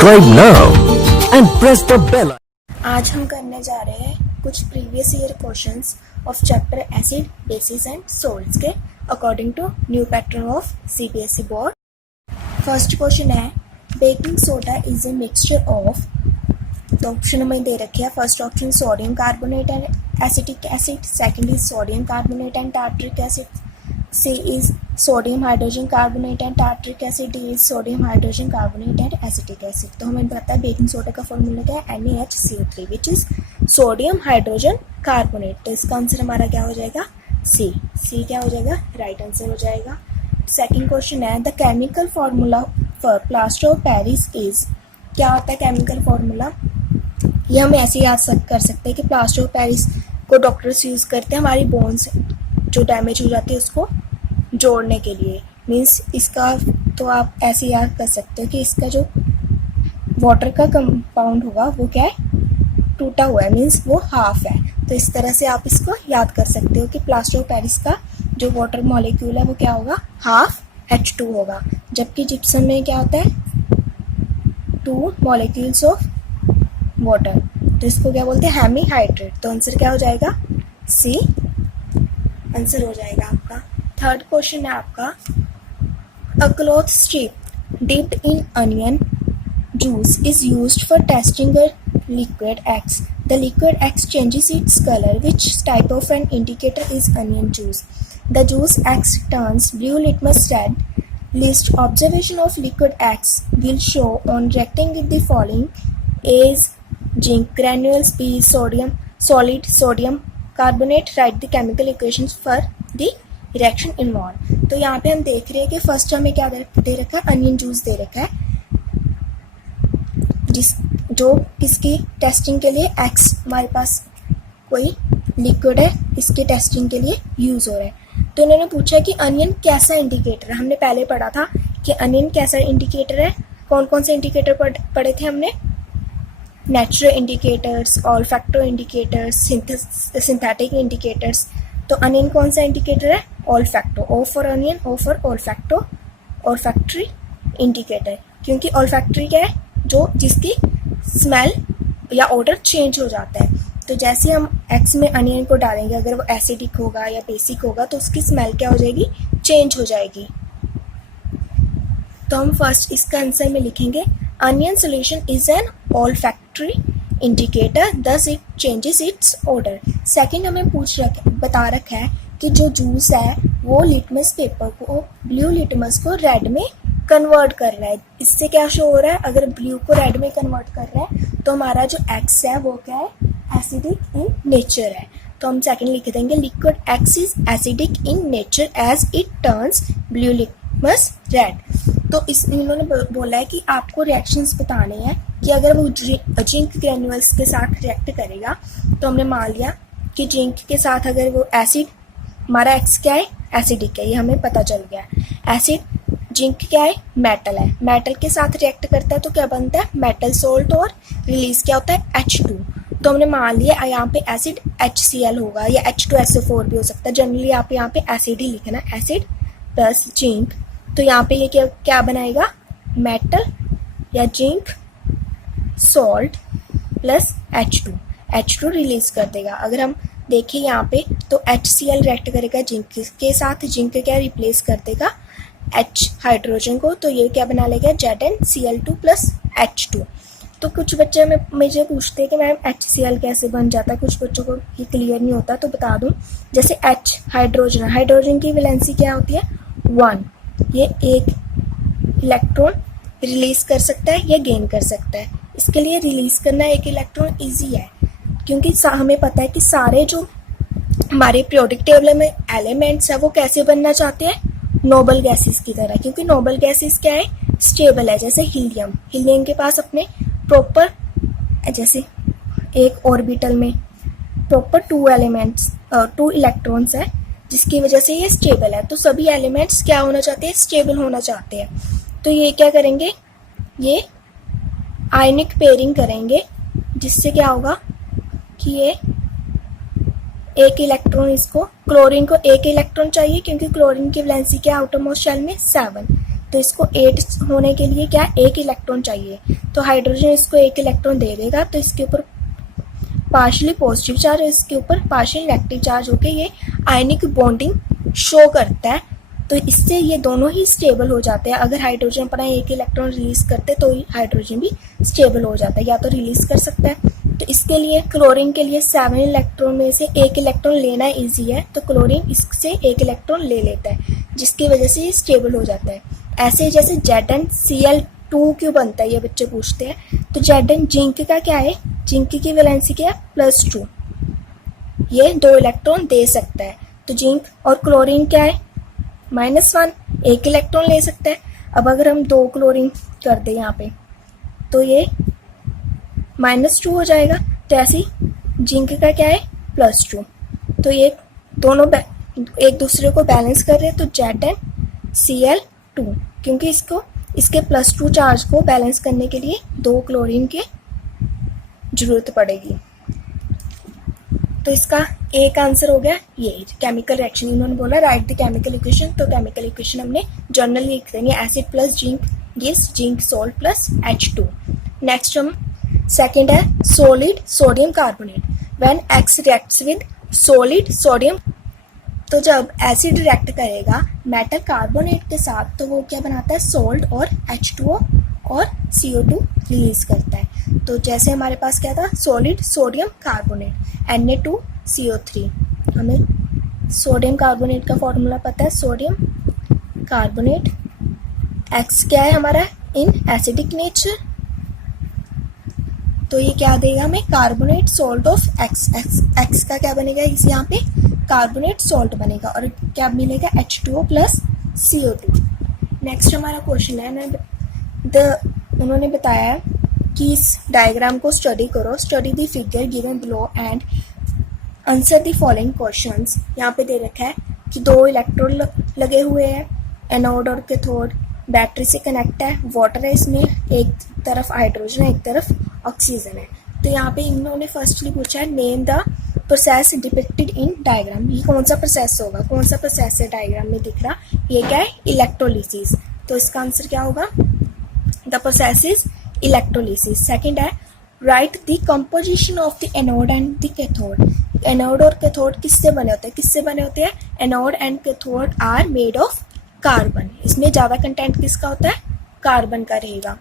Subscribe now and press the bell. आज हम करने जा रहे हैं कुछ previous year questions of chapter acid bases and salts के according to new pattern of CBSE board. First question है baking soda is a mixture of, तो ऑप्शन हमें दे रखे हैं। First option sodium carbonate and acetic acid, second is sodium carbonate and tartaric acid, C is sodium hydrogen carbonate and tartaric acid, D is sodium hydrogen carbonate and acetic acid। तो हमें पता है baking soda का formula क्या है, NaHCO3 which is sodium hydrogen carbonate. तो इसका answer हमारा क्या हो जाएगा, C क्या हो जाएगा, राइट आंसर हो जाएगा। सेकंड क्वेश्चन है the chemical formula for plaster of Paris is, क्या होता है केमिकल फार्मूला, ये हम ऐसे याद कर सकते हैं कि प्लास्टर ऑफ पेरिस को डॉक्टर्स यूज करते हैं हमारी बोन्स जो डैमेज हो जाती है उसको जोड़ने के लिए। मीन्स इसका तो आप ऐसे याद कर सकते हो कि इसका जो वाटर का कंपाउंड होगा वो क्या है, टूटा हुआ है, मीन्स वो हाफ है। तो इस तरह से आप इसको याद कर सकते हो कि प्लास्टर ऑफ पेरिस का जो वाटर मॉलिक्यूल है वो क्या होगा, हाफ H2 होगा, जबकि जिप्सम में क्या होता है, 2 मॉलिक्यूल्स ऑफ वाटर, तो इसको क्या बोलते हैं, हेमीहाइड्रेट। तो आंसर क्या हो जाएगा, C आंसर हो जाएगा आपका। थर्ड क्वेश्चन है आपका अ cloth strip dipped in onion juice is used for testing a liquid x, the liquid x changes its colour, which type of an indicator is onion juice, the juice x turns blue litmus red, list observation of liquid x will show on reacting with the following, A is zinc granules, B is solid sodium carbonate, write the chemical equations for the reaction involved। तो यहाँ पे हम देख रहे हैं कि first हमें क्या दे रखा है, अनियन जूस दे रखा है, जो किसकी टेस्टिंग के लिए एक्स हमारे पास कोई लिक्विड है इसकी टेस्टिंग के लिए यूज हो रहा है। तो इन्होंने पूछा कि अनियन कैसा इंडिकेटर है, हमने पहले पढ़ा था कि अनियन कैसा इंडिकेटर है, कौन कौन से इंडिकेटर पढ़े थे हमने, natural indicators, olfacto indicators, synthetic indicators. तो अनियन कौन सा इंडिकेटर है, olfacto, O for onion, O for olfacto, olfactory indicator, क्योंकि ऑल्फैक्टरी क्या है, जो जिसकी स्मेल या ऑडर चेंज हो जाता है। तो जैसे हम एक्स में अनियन को डालेंगे, अगर वो एसिडिक होगा या बेसिक होगा तो उसकी स्मेल क्या हो जाएगी, चेंज हो जाएगी। तो हम फर्स्ट इसका आंसर में लिखेंगे onion solution is an olfactory indicator, thus it changes its odor। Second हमें बता रखा है कि जो जूस है वो लिटमस पेपर को, ब्लू लिटमस को रेड में कन्वर्ट कर रहा है। इससे क्या शो हो रहा है, अगर ब्लू को रेड में कन्वर्ट कर रहा है तो हमारा जो एक्स है वो क्या है, एसिडिक इन नेचर है। तो हम सेकेंड लिख देंगे liquid X is acidic in nature as it turns blue litmus red. तो इन्होंने बोला है कि आपको रिएक्शंस बताने हैं कि अगर वो जिंक ग्रेन्यूल्स के साथ रिएक्ट करेगा, तो हमने मान लिया कि जिंक के साथ अगर वो एसिड, हमारा एक्स क्या है, एसिडिक है, ये हमें पता चल गया। एसिड जिंक क्या है, मेटल है, मेटल के साथ रिएक्ट करता है तो क्या बनता है, मेटल सोल्ट, और रिलीज क्या होता है, H2। तो हमने मान लिया यहाँ पे एसिड HCl होगा या H2SO4 भी हो सकता है, जनरली आप यहाँ पे एसिड ही लिखना, एसिड प्लस जिंक। तो यहाँ पे ये क्या बनाएगा, मेटल या zinc salt plus H2 release कर देगा। अगर हम देखें यहाँ पे तो HCl रिएक्ट करेगा जिंक के साथ, जिंक क्या रिप्लेस कर देगा H हाइड्रोजन को, तो ये क्या बना लेगा, ZnCl2 प्लस H2। तो कुछ बच्चे मुझे पूछते हैं कि मैम HCl कैसे बन जाता है, कुछ बच्चों को ये क्लियर नहीं होता, तो बता दूं। जैसे H हाइड्रोजन की वैलेंसी क्या होती है, 1, ये एक इलेक्ट्रॉन रिलीज कर सकता है या गेन कर सकता है। इसके लिए रिलीज करना एक इलेक्ट्रॉन इजी है, क्योंकि हमें पता है कि सारे जो हमारे पीरियोडिक टेबल में एलिमेंट्स है वो कैसे बनना चाहते हैं, नोबल गैसेस की तरह, क्योंकि नोबल गैसेस क्या है, स्टेबल है। जैसे हीलियम के पास अपने प्रॉपर, जैसे एक ऑर्बिटल में प्रॉपर 2 इलेक्ट्रॉन्स है, जिसकी वजह से ये स्टेबल है। तो सभी एलिमेंट्स क्या होना चाहते हैं, स्टेबल होना चाहते हैं। तो ये क्या करेंगे, ये आयनिक पेयरिंग करेंगे, जिससे क्या होगा कि ये एक इलेक्ट्रॉन, इसको क्लोरीन को एक इलेक्ट्रॉन चाहिए क्योंकि क्लोरीन की वैलेंसी क्या आउटरमोस्ट शेल में 7, तो इसको 8 होने के लिए क्या एक इलेक्ट्रॉन चाहिए, तो हाइड्रोजन इसको एक इलेक्ट्रॉन दे देगा, तो इसके ऊपर पार्शियली पॉजिटिव चार्ज और इसके ऊपर पार्शियल नेगेटिव चार्ज होकर ये आयनिक बॉन्डिंग शो करता है। तो इससे ये दोनों ही स्टेबल हो जाते हैं। अगर हाइड्रोजन अपना एक इलेक्ट्रॉन रिलीज करते तो हाइड्रोजन भी स्टेबल हो जाता है, या तो रिलीज कर सकता है। तो इसके लिए क्लोरीन के लिए 7 इलेक्ट्रॉन में से एक इलेक्ट्रॉन लेना इजी है, तो क्लोरीन इससे एक इलेक्ट्रॉन ले लेता है, जिसकी वजह से ये स्टेबल हो जाता है। ऐसे जैसे ZnCl2 क्यों बनता है, ये बच्चे पूछते हैं। तो Zn जिंक का क्या है, जिंक की वैलेंसी क्या है +2, ये 2 इलेक्ट्रॉन दे सकता है। तो जिंक और क्लोरीन क्या है -1, एक इलेक्ट्रॉन ले सकता है। अब अगर हम 2 क्लोरीन कर दें यहाँ पे तो ये -2 हो जाएगा। तो ऐसे जिंक का क्या है +2, तो ये दोनों एक दूसरे को बैलेंस कर रहे हैं। तो ZnCl2, क्योंकि इसके +2 चार्ज को बैलेंस करने के लिए 2 क्लोरीन की जरूरत पड़ेगी। तो इसका एक आंसर हो गया ये केमिकल रिएक्शन। इन्होंने बोला राइट द केमिकल इक्वेशन, तो केमिकल इक्वेशन हमने जर्नल लिख देंगे, acid plus zinc gives zinc salt plus H2। Next हम सेकंड है solid sodium carbonate. When X reacts with solid sodium, तो जब एसिड रिएक्ट करेगा मेटल कार्बोनेट के साथ तो वो क्या बनाता है सॉल्ट और H2O और CO2 रिलीज करता है। तो जैसे हमारे पास क्या था सॉलिड सोडियम कार्बोनेट Na2CO3, हमें सोडियम कार्बोनेट का फॉर्मूला पता है, सोडियम कार्बोनेट X क्या है हमारा इन एसिडिक नेचर, तो ये क्या देगा हमें कार्बोनेट सॉल्ट ऑफ X का क्या बनेगा इस यहाँ पे कार्बोनेट सॉल्ट बनेगा और क्या मिलेगा H2O प्लस CO2। नेक्स्ट हमारा क्वेश्चन है उन्होंने बताया कि इस डायग्राम को स्टडी करो, study the figure given below and answer the following questions. यहाँ पे दे रखा है कि 2 इलेक्ट्रोड लगे हुए हैं, एनोड और कैथोड, बैटरी से कनेक्ट है, वाटर है इसमें, एक तरफ हाइड्रोजन है एक तरफ ऑक्सीजन है। तो यहाँ पे इन्होंने फर्स्टली पूछा है name the process depicted in diagram, ये कौन सा प्रोसेस होगा, कौन सा प्रोसेस है डायग्राम में दिख रहा, ये क्या है इलेक्ट्रोलिसिस। तो इसका आंसर क्या होगा the process is electrolysis. Second है write the composition of the anode and the cathode. Anode और कैथोड किससे बने होते हैं, किससे बने होते हैं, anode and cathode are made of carbon. इसमें ज्यादा कंटेंट किसका होता है कार्बन का रहेगा।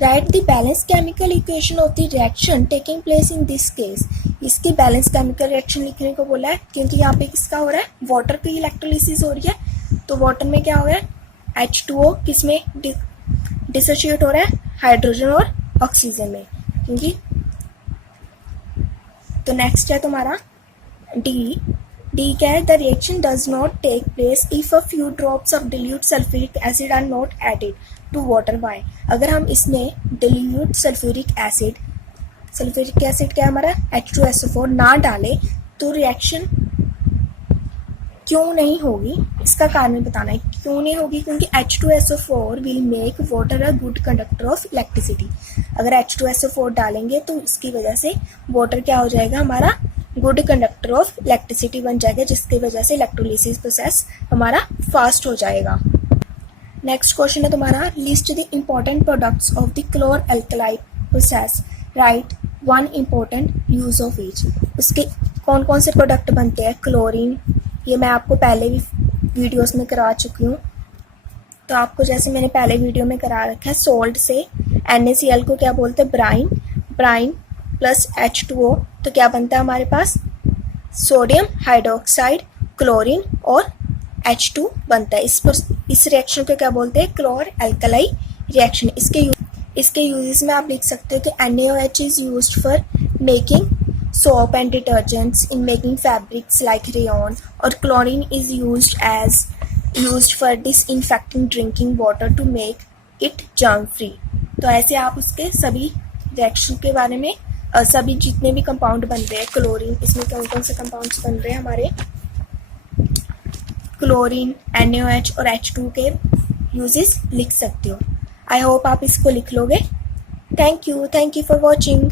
Write the balance chemical equation of the reaction taking place in this case. इसकी बैलेंस केमिकल रिएक्शन लिखने को बोला है क्योंकि यहाँ पे किसका हो रहा है वाटर की इलेक्ट्रोलिसिस हो रही है। तो वाटर में क्या हो रहा है H2O किसमें डिसोशिएट हो रहा है हाइड्रोजन और ऑक्सीजन में, क्योंकि तो नेक्स्ट है तुम्हारा डी क्या है the reaction does not take place if a few drops of dilute sulphuric acid are not added to water. Why, अगर हम इसमें डिल्यूट सल्फ्यूरिक एसिड क्या हमारा H2SO4 ना डाले तो रिएक्शन क्यों नहीं होगी, इसका कारण बताना है क्यों नहीं होगी। क्योंकि H2SO4 will make water a good conductor of electricity. अगर H2SO4 डालेंगे तो इसकी वजह से वाटर क्या हो जाएगा हमारा गुड कंडक्टर ऑफ इलेक्ट्रिसिटी बन जाएगा, जिसकी वजह से इलेक्ट्रोलिसिस प्रोसेस हमारा फास्ट हो जाएगा। नेक्स्ट क्वेश्चन है तुम्हारा list the important products of the chlor alkali process, write one important use of each. उसके कौन कौन से प्रोडक्ट बनते हैं, क्लोरीन, ये मैं आपको पहले भी वीडियोस में करा चुकी हूँ, तो आपको जैसे मैंने पहले वीडियो में करा रखा है सॉल्ट से NaCl को क्या बोलते हैं ब्राइन प्लस H2O, तो क्या बनता है हमारे पास सोडियम हाइड्रोक्साइड क्लोरीन और H2 बनता है। इस रिएक्शन को क्या बोलते हैं क्लोर एल्कलाई रिएक्शन। इसके यूजेस में आप लिख सकते हो कि NaOH is used for making soap and detergents, in making fabrics like rayon, or chlorine is used for disinfecting drinking water to make it germ free। तो ऐसे आप उसके सभी रिएक्शन के बारे में सभी जितने भी कंपाउंड बन रहे हैं क्लोरीन, इसमें कौन कौन से कंपाउंड्स बन रहे हैं हमारे क्लोरीन NaOH और H2 के यूजेस लिख सकते हो। आई होप आप इसको लिख लोगे। Thank you for watching.